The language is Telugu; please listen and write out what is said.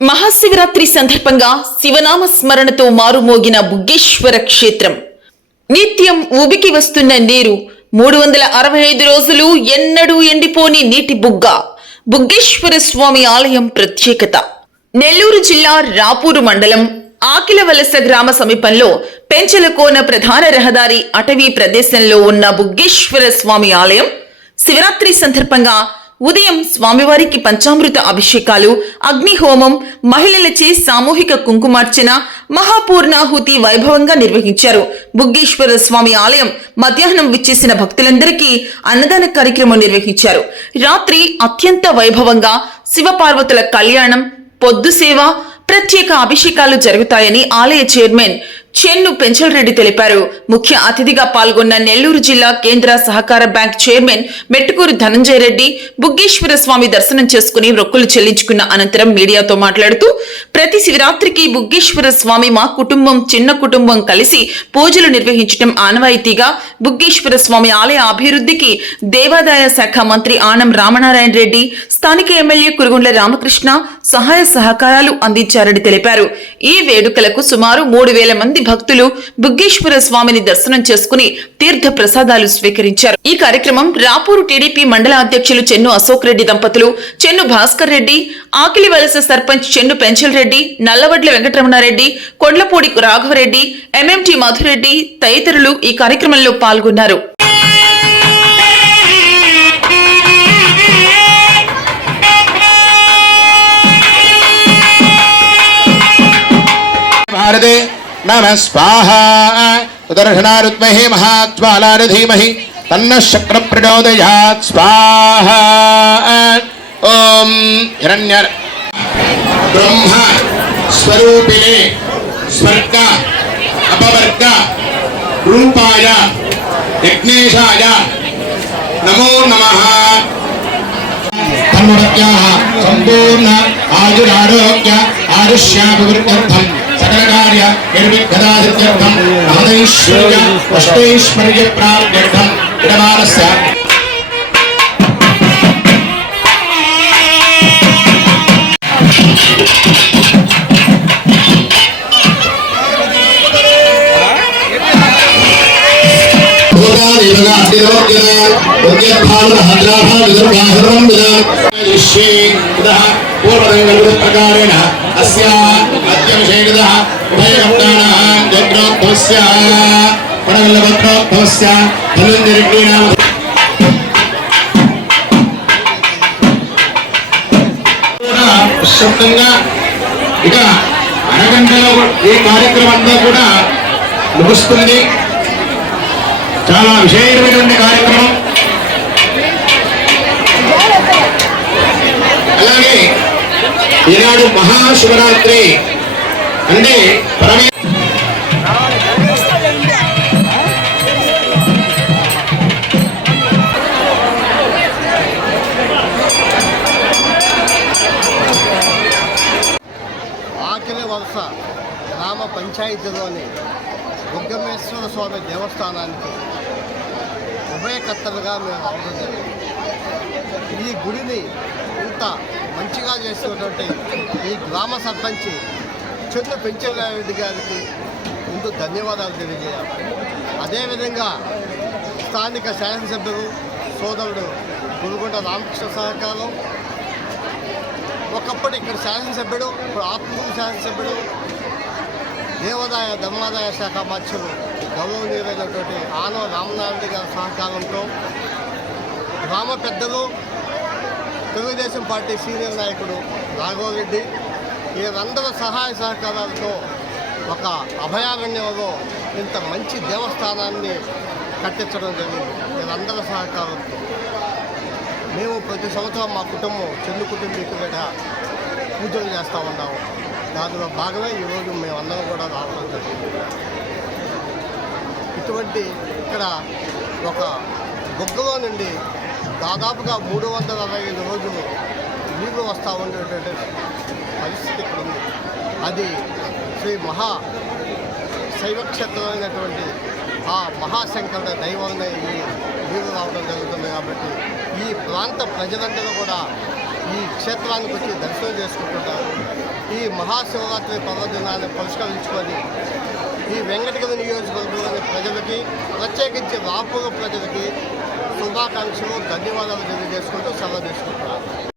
మహాశివరాత్రి సందర్భంగా శివనామ స్మరణతో మారుమోగిన బుగ్గేశ్వర క్షేత్రం. నిత్యం ఉబికి వస్తున్న నీరు, 365 రోజులు ఎన్నడూ ఎండిపోని నీటి బుగ్గ బుగ్గేశ్వర స్వామి ఆలయం ప్రత్యేకత. నెల్లూరు జిల్లా రాపూరు మండలం ఆకిలవలస గ్రామ సమీపంలో పెంచలకోన ప్రధాన రహదారి అటవీ ప్రదేశంలో ఉన్న బుగ్గేశ్వర స్వామి ఆలయం శివరాత్రి సందర్భంగా ఉదయం స్వామివారికి పంచామృత అభిషేకాలు, అగ్నిహోమం, మహిళలచే సామూహిక కుంకుమార్చన, మహాపూర్ణాహుతి వైభవంగా నిర్వహించారు. బుగ్గేశ్వర స్వామి ఆలయం మధ్యాహ్నం విచ్చేసిన భక్తులందరికీ అన్నదాన కార్యక్రమం నిర్వహించారు. రాత్రి అత్యంత వైభవంగా శివపార్వతుల కళ్యాణం, పొద్దు సేవ, ప్రత్యేక అభిషేకాలు జరుగుతాయని ఆలయ చైర్మన్ చెన్ను పెంచలరెడ్డి తెలిపారు. ముఖ్య అతిథిగా పాల్గొన్న నెల్లూరు జిల్లా కేంద్ర సహకార బ్యాంక్ చైర్మన్ మెట్టుకూరు ధనంజయ రెడ్డి బుగ్గేశ్వర స్వామి దర్శనం చేసుకుని మొక్కులు చెల్లించుకున్న అనంతరం మీడియాతో మాట్లాడుతూ, ప్రతి శివరాత్రికి బుగ్గేశ్వర స్వామి మా కుటుంబం, చిన్న కుటుంబం కలిసి పూజలు నిర్వహించడం ఆనవాయితీగా బుగ్గేశ్వర స్వామి ఆలయ అభివృద్ధికి దేవాదాయ శాఖ మంత్రి ఆనం రామనారాయణ రెడ్డి, స్థానిక ఎమ్మెల్యే కురుగుండ్ల రామకృష్ణ సహాయ సహకారాలు అందించారని తెలిపారు. ఈ వేడుకలకు సుమారు 3,000 మంది భక్తులు బుగ్గేశ్వర స్వామిని దర్శనం చేసుకుని తీర్థ ప్రసాదాలు స్వీకరించారు. ఈ కార్యక్రమం రాపూరు టీడీపీ మండల అధ్యక్షులు చెన్ను అశోక్ రెడ్డి దంపతులు, చెన్ను భాస్కర్ రెడ్డి, ఆకిలివలస సర్పంచ్ చెన్ను పెంచలరెడ్డి, నల్లవడ్ల వెంకటరమణారెడ్డి, కొండ్లపూడి రాఘవరెడ్డి, ఎంఎంటీ మధురెడ్డి తదితరులు ఈ కార్యక్రమంలో పాల్గొన్నారు. नमः स्वाहा उदर्शनारुद्महे महाज्वालाय धीमहि तन्नः शक्रः प्रचोदयात् स्वाहा। ओम हिरण्य ब्रह्म स्वरूपिणे स्वर्ग अपवर्ग रूपाय यज्ञेशाय नमो नमः। धर्मवत्याः संपूर्ण आयुरारोग्य आयुष्याभिवृद्ध्यर्थं सकलकार्य निर्विघ्नतासिद्ध्यर्थं महदैश्वर्य अष्टैश्वर्य प्राप्त्यर्थं विद्यमानस्य पूर्वप्रकारेण अस्य अद्यविषयकतः उभयकप्तानां जग्रोत्तमस्य पडवल्लभोत्तमस्य धनुर्निर्णीनां శబ్దంగా ఇక అరగంటలో ఈ కార్యక్రమం అంతా కూడా ముగుస్తుంది. చాలా విశేషమైనటువంటి కార్యక్రమం. అలాగే ఈనాడు మహాశివరాత్రి అంటే ఆకిలవలస గ్రామ పంచాయతీలోని బుగ్గమేశ్వర స్వామి దేవస్థానానికి ఉభయకర్తలుగా మేము రావడం జరిగింది. ఈ గుడిని ఇంత మంచిగా చేస్తున్నటువంటి ఈ గ్రామ సర్పంచ్ చెన్ను పెంచలరెడ్డి గారికి ముందు ధన్యవాదాలు తెలియజేయాలి. అదేవిధంగా స్థానిక శాసనసభ్యులు సోదరుడు గురుగుండ రామకృష్ణ సహకారం, ఒకప్పుడు ఇక్కడ శాసనసభ్యుడు, ఇప్పుడు ఆత్మూరు శాసనసభ్యుడు, దేవాదాయ ధర్మాదాయ శాఖ మంత్రులు గౌరవనీయులైనటువంటి ఆనవ రామనారాయణ గారి సహకారంతో గ్రామ పెద్దలు, తెలుగుదేశం పార్టీ సీనియర్ నాయకుడు రాఘవరెడ్డి వీరందరూ సహాయ సహకారాలతో ఒక అభయారణ్యంలో ఇంత మంచి దేవస్థానాన్ని కట్టించడం జరిగింది. వీరందరూ సహకారంతో మేము ప్రతి సంవత్సరం మా కుటుంబం చెన్ను కుటుంబీకులుగా పూజలు చేస్తూ ఉన్నాము. దానిలో భాగమే ఈరోజు మేమందరం కూడా రావడం జరిగింది. ఇటువంటి ఇక్కడ ఒక బొగ్గలో నుండి దాదాపుగా 365 రోజులు నీరు వస్తూ ఉండేటువంటి పరిస్థితి ఇక్కడ ఉంది. అది శ్రీ శైవక్షేత్రమైనటువంటి ఆ మహాశంకరుడు దైవంగా ఈ నీరు రావడం జరుగుతుంది. కాబట్టి ఈ ప్రాంత ప్రజలందరూ కూడా ఈ క్షేత్రానికి వచ్చి దర్శనం చేసుకుంటుంటారు. ఈ మహాశివరాత్రి పర్వదినాన్ని పురస్కరించుకొని ఈ వెంకటగిరి నియోజకవర్గంలోని ప్రజలకి, ప్రత్యేకించి రాపూర్ ప్రజలకి శుభాకాంక్షలు, ధన్యవాదాలు తెలియజేసుకుంటూ సెలవు తీసుకుంటున్నాను.